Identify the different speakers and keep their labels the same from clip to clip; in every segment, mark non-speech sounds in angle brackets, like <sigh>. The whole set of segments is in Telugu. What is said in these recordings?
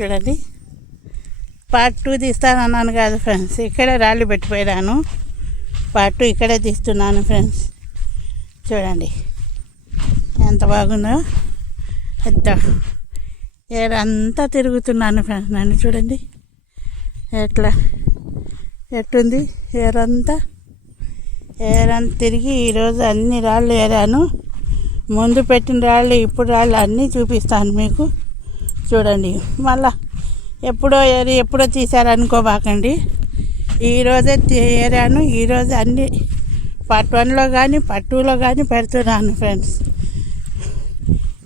Speaker 1: చూడండి. పార్ట్ టూ తీస్తానన్నాను కాదు ఫ్రెండ్స్. ఇక్కడే రాళ్ళు పెట్టిపోయాను పార్ట్ టూ ఇక్కడే తీస్తున్నాను ఫ్రెండ్స్. చూడండి. ఎంత బాగుందో. ఎంత. ఏడంతా తిరుగుతున్నాను ఫ్రెండ్స్. నన్ను చూడండి. ఎట్లా? ఎట్టుంది? ఏరంతా? ఏరంతా తిరిగి ఈరోజు అన్ని రాళ్ళు ఏరాను. ముందు పెట్టిన రాళ్ళు ఇప్పుడు రాళ్ళు అన్నీ చూపిస్తాను మీకు. చూడండి. మళ్ళా ఎప్పుడో ఏరి ఎప్పుడో తీశారనుకోబాకండి. ఈరోజే ఏరాను ఈరోజు అన్ని పార్ట్ వన్లో కానీ పార్ట్ టూలో కానీ పెడుతున్నాను ఫ్రెండ్స్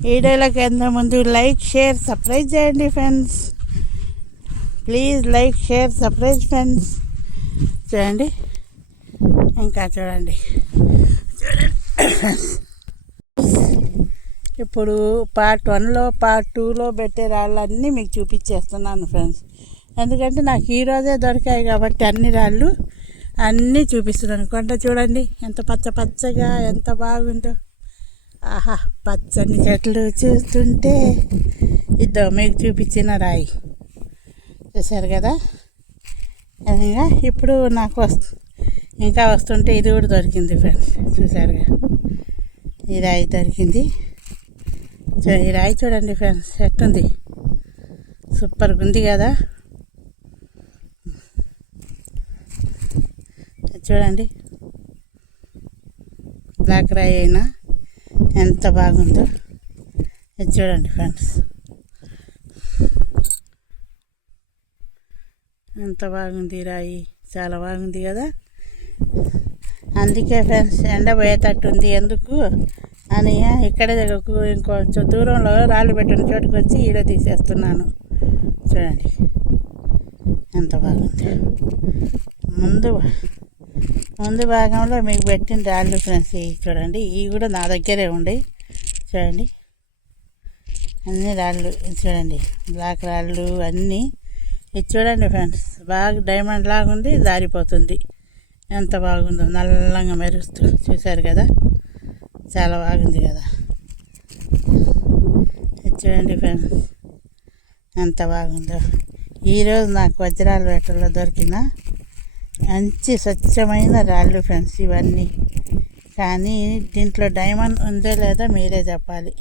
Speaker 1: వీడియోలోకి ఎంత ముందు లైక్ షేర్ సర్ప్రైజ్ చేయండి friends please like share surprise friends చూడండి. ఇంకా చూడండి. చూడండి. <coughs> ఇప్పుడు పార్ట్ వన్లో పార్ట్ టూలో పెట్టే రాళ్ళన్నీ మీకు చూపించేస్తున్నాను ఫ్రెండ్స్ ఎందుకంటే నాకు ఈరోజే దొరికాయి కాబట్టి అన్ని రాళ్ళు అన్నీ చూపిస్తున్నాను. కొండ చూడండి ఎంత పచ్చ పచ్చగా ఎంత బాగుందో. ఆహా పచ్చని చెట్లు చూస్తుంటే ఇద్దో మీకు చూపించిన రాయి. చూసారు కదా? ఇంకా ఇప్పుడు నాకు వస్తు ఇంకా వస్తుంటే ఇది కూడా దొరికింది ఫ్రెండ్స్ చూసారుగా ఈ రాయి దొరికింది. ఈ రాయి చూడండి ఫ్రెండ్స్ ఎట్టుంది? సూపర్గా ఉంది కదా? చూడండి. బ్లాక్ రాయి అయినా ఎంత బాగుందో. ఇది చూడండి ఫ్రెండ్స్. ఎంత బాగుంది రాయి. చాలా బాగుంది కదా? అందుకే ఫ్రెండ్స్ ఎండ పోయేటట్టుంది. ఎందుకు? అని ఇక్కడే ఇంకొంచెం దూరంలో రాళ్ళు పెట్టిన చోటుకు వచ్చి ఈడ తీసేస్తున్నాను. చూడండి. ఎంత బాగుంది. ముందు ముందు భాగంలో మీకు పెట్టిన రాళ్ళు ఫ్రెండ్స్ ఇవి చూడండి. ఇవి కూడా నా దగ్గరే ఉండి చూడండి. అన్ని రాళ్ళు చూడండి. బ్లాక్ రాళ్ళు అన్నీ. ఇది చూడండి ఫ్రెండ్స్ బాగా డైమండ్ లాగా ఉంది జారిపోతుంది ఎంత బాగుందో నల్లంగా మెరుస్తూ చూశారు కదా? చాలా బాగుంది కదా. చూడండి ఫ్రెండ్స్ ఎంత బాగుందో. ఈరోజు నాకు వజ్రాల వేటలో దొరికిన మంచి స్వచ్ఛమైన రాళ్ళు ఫ్రెండ్స్ ఇవన్నీ. కానీ దీంట్లో డైమండ్ ఉందో లేదో మీరే చెప్పాలి.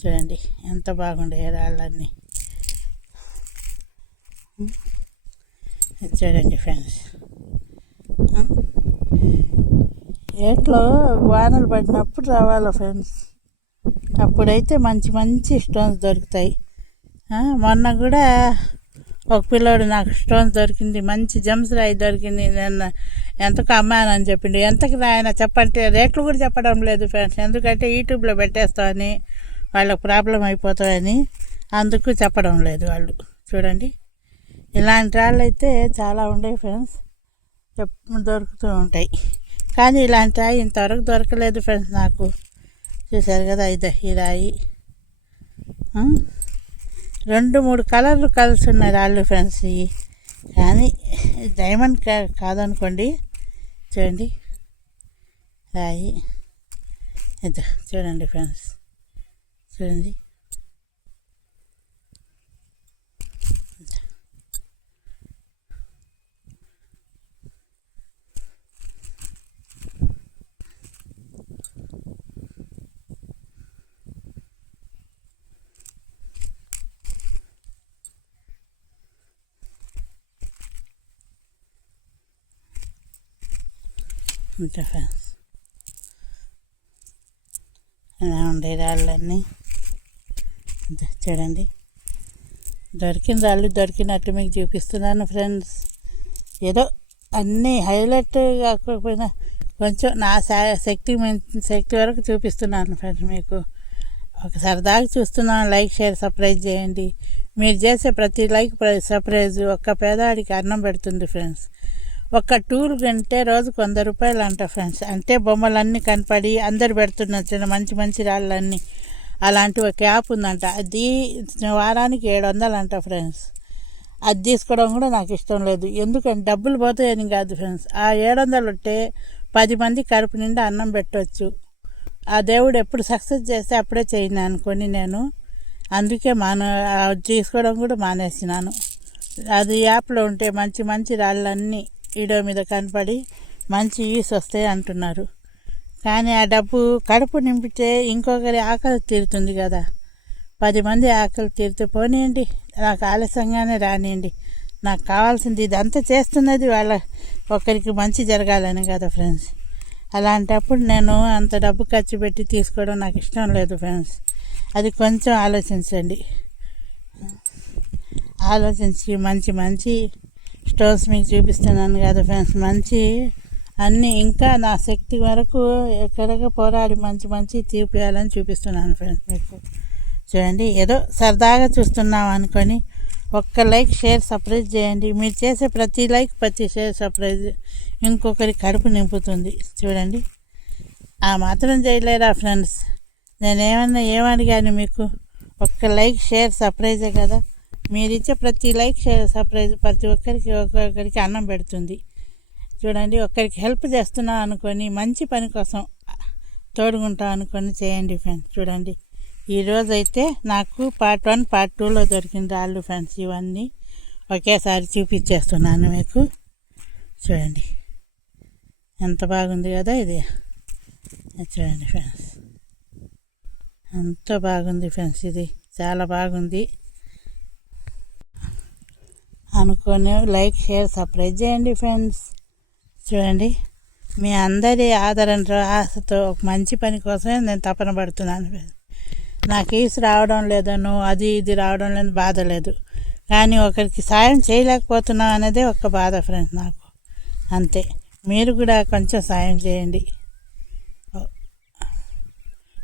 Speaker 1: చూడండి ఎంత బాగుండే రాళ్ళన్నీ. చూడండి ఫ్రెండ్స్. ఏట్లో వానలు పడినప్పుడు రావాలి ఫ్రెండ్స్? అప్పుడైతే మంచి మంచి స్టోన్స్ దొరుకుతాయి. మొన్న కూడా ఒక పిల్లోడు నాకు స్టోన్స్ దొరికింది మంచి జమ్స్ రాయి దొరికింది నేను ఎంతకు అమ్మానని చెప్పిండు. ఎంతకు రాయన చెప్పంటే రేట్లు కూడా చెప్పడం లేదు ఫ్రెండ్స్. ఎందుకంటే యూట్యూబ్లో పెట్టేస్తామని వాళ్ళకు ప్రాబ్లం అయిపోతాయని అందుకు చెప్పడం లేదు వాళ్ళు. చూడండి. ఇలాంటి వాళ్ళు అయితే చాలా ఉన్నాయి ఫ్రెండ్స్. చెప్ దొరుకుతూ ఉంటాయి. కానీ ఇలాంటి రాయి ఇంతవరకు దొరకలేదు ఫ్రెండ్స్ నాకు. చూశారు కదా ఇది ఈ రాయి. రెండు మూడు కలర్లు కలిసి ఉన్నాయి రాళ్ళు ఫ్రెండ్స్ ఇవి కానీ డైమండ్ కా కాదనుకోండి. చూడండి. రాయి. ఇది చూడండి ఫ్రెండ్స్ చూడండి. ఇంకా ఫ్రెండ్స్ అలా ఉండే రాళ్ళన్నీ చూడండి దొరికిన రాళ్ళు దొరికినట్టు మీకు చూపిస్తున్నాను ఫ్రెండ్స్ ఏదో అన్నీ హైలైట్ కాకపోయినా కొంచెం నా శా- శక్తి శక్తి వరకు చూపిస్తున్నాను ఫ్రెండ్స్ మీకు ఒక సరదాగా చూస్తున్నాను లైక్ షేర్ సర్ప్రైజ్ చేయండి మీరు చేసే ప్రతి లైక్ సర్ప్రైజ్ ఒక్క పేదవాడికి అన్నం పెడుతుంది ఫ్రెండ్స్ ఒక్క టూర్ కంటే రోజుకు వంద రూపాయలు అంట ఫ్రెండ్స్. అంటే బొమ్మలన్నీ కనపడి అందరు పెడుతున్నారు చిన్న మంచి మంచి రాళ్ళన్నీ. అలాంటి ఒక యాప్ ఉందంట. అది వారానికి ఏడు వందలు అంట ఫ్రెండ్స్. అది తీసుకోవడం కూడా నాకు ఇష్టం లేదు. ఎందుకంటే డబ్బులు పోతాయని కాదు ఫ్రెండ్స్. ఆ ఏడు వందలు ఉంటే పది మంది కడుపు నిండా అన్నం పెట్టవచ్చు ఆ దేవుడు ఎప్పుడు సక్సెస్ చేస్తే అప్పుడే చేయను అనుకొని నేను. అందుకే మాన అది తీసుకోవడం కూడా మానేసినాను. అది యాప్లో ఉంటే మంచి మంచి రాళ్ళన్నీ వీడియో మీద కనపడి మంచి యూస్ వస్తాయి అంటున్నారు. కానీ ఆ డబ్బు కడుపు నింపితే ఇంకొకరి ఆకలి తీరుతుంది కదా. పది మంది ఆకలి తీరితే పోనీయండి. నాకు ఆలస్యంగానే రానియండి. నాకు కావాల్సింది ఇదంతా చేస్తున్నది వాళ్ళ ఒకరికి మంచి జరగాలని కదా ఫ్రెండ్స్. అలాంటప్పుడు నేను అంత డబ్బు ఖర్చు పెట్టి తీసుకోవడం నాకు ఇష్టం లేదు ఫ్రెండ్స్. అది కొంచెం ఆలోచించండి. ఆలోచించి మంచి మంచి స్టోన్స్ మీకు చూపిస్తున్నాను కదా ఫ్రెండ్స్ మంచి అన్నీ ఇంకా నా శక్తి వరకు ఎక్కడికి పోరాడి మంచి మంచి తీపియాలని చూపిస్తున్నాను ఫ్రెండ్స్ మీకు. చూడండి ఏదో సరదాగా చూస్తున్నాం అనుకొని ఒక్క లైక్ షేర్ సర్ప్రైజ్ చేయండి. మీరు చేసే ప్రతి లైక్ ప్రతి షేర్ సర్ప్రైజ్ ఇంకొకరి కడుపు నింపుతుంది. చూడండి ఆ మాత్రం చేయలేరా ఫ్రెండ్స్? నేనేమన్నా ఏమడిగాను మీకు? ఒక్క లైక్ షేర్ సర్ప్రైజే కదా? మీరిచ్చే ప్రతి లైక్ సర్ప్రైజ్ ప్రతి ఒక్కరికి ఒక్కొక్కరికి అన్నం పెడుతుంది. చూడండి ఒక్కరికి హెల్ప్ చేస్తున్నా అనుకొని మంచి పని కోసం తోడుకుంటా అనుకొని చేయండి ఫ్రెండ్స్. చూడండి ఈరోజు అయితే నాకు పార్ట్ వన్ పార్ట్ టూలో దొరికిన రాళ్ళు ఫ్రెండ్స్ ఇవన్నీ. ఒకేసారి చూపించేస్తున్నాను మీకు. చూడండి ఎంత బాగుంది కదా ఇది. చూడండి ఫ్రెండ్స్ ఎంత బాగుంది ఫ్రెండ్స్ ఇది. చాలా బాగుంది. అనుకొని లైక్ షేర్ సబ్స్క్రైబ్ చేయండి ఫ్రెండ్స్. చూడండి మీ అందరి ఆదరణతో ఆశతో ఒక మంచి పని కోసమే నేను తపన పడుతున్నాను నాకు ఈసు రావడం లేదను అది ఇది రావడం లేదు బాధ లేదు. కానీ ఒకరికి సాయం చేయలేకపోతున్నాం అనేదే ఒక బాధ ఫ్రెండ్స్ నాకు. అంతే. మీరు కూడా కొంచెం సాయం చేయండి.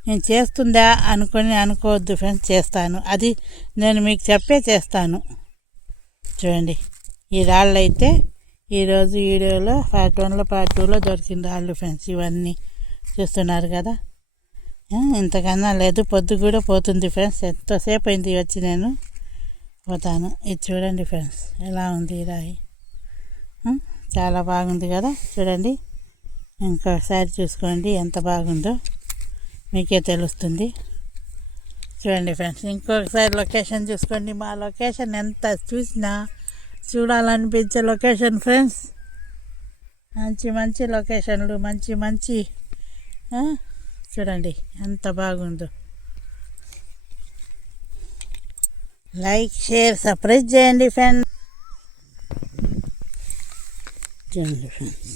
Speaker 1: నేను చేస్తుందా అనుకొని అనుకోవద్దు ఫ్రెండ్స్ చేస్తాను. అది నేను మీకు చెప్పే చేస్తాను. చూడండి. ఈ రాళ్ళు అయితే ఈరోజు వీడియోలో పార్ట్ వన్లో పార్ట్ టూలో దొరికిన రాళ్ళు ఫ్రెండ్స్ ఇవన్నీ చూస్తున్నారు కదా. ఇంతకన్నా లేదు పొద్దు కూడా పోతుంది ఫ్రెండ్స్ ఎంతోసేపు అయింది వచ్చి నేను పోతాను. ఇది చూడండి ఫ్రెండ్స్ ఎలా ఉంది ఈ రాయి. చాలా బాగుంది కదా. చూడండి. ఇంకోసారి చూసుకోండి ఎంత బాగుందో మీకే తెలుస్తుంది. చూడండి ఫ్రెండ్స్ ఇంకొకసారి లొకేషన్ చూసుకోండి. మా లొకేషన్ ఎంత చూసినా చూడాలనిపించే లొకేషన్ ఫ్రెండ్స్. మంచి మంచి లొకేషన్లు మంచి మంచి చూడండి ఎంత బాగుందో. లైక్ షేర్ సపరేట్ చేయండి ఫ్రెండ్స్. చూడండి ఫ్రెండ్స్.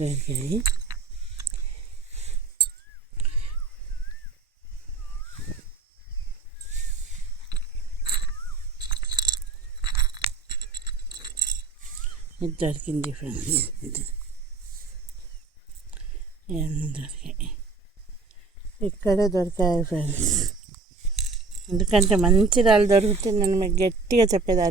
Speaker 1: దొరికాయి ఇది దొరికింది ఫ్రెండ్స్ ఇది దొరికాయి ఇక్కడే దొరికాయి ఫ్రెండ్స్ ఎందుకంటే మంచి రాళ్ళు దొరికితే నేను మీకు గట్టిగా చెప్పేదాన్ని.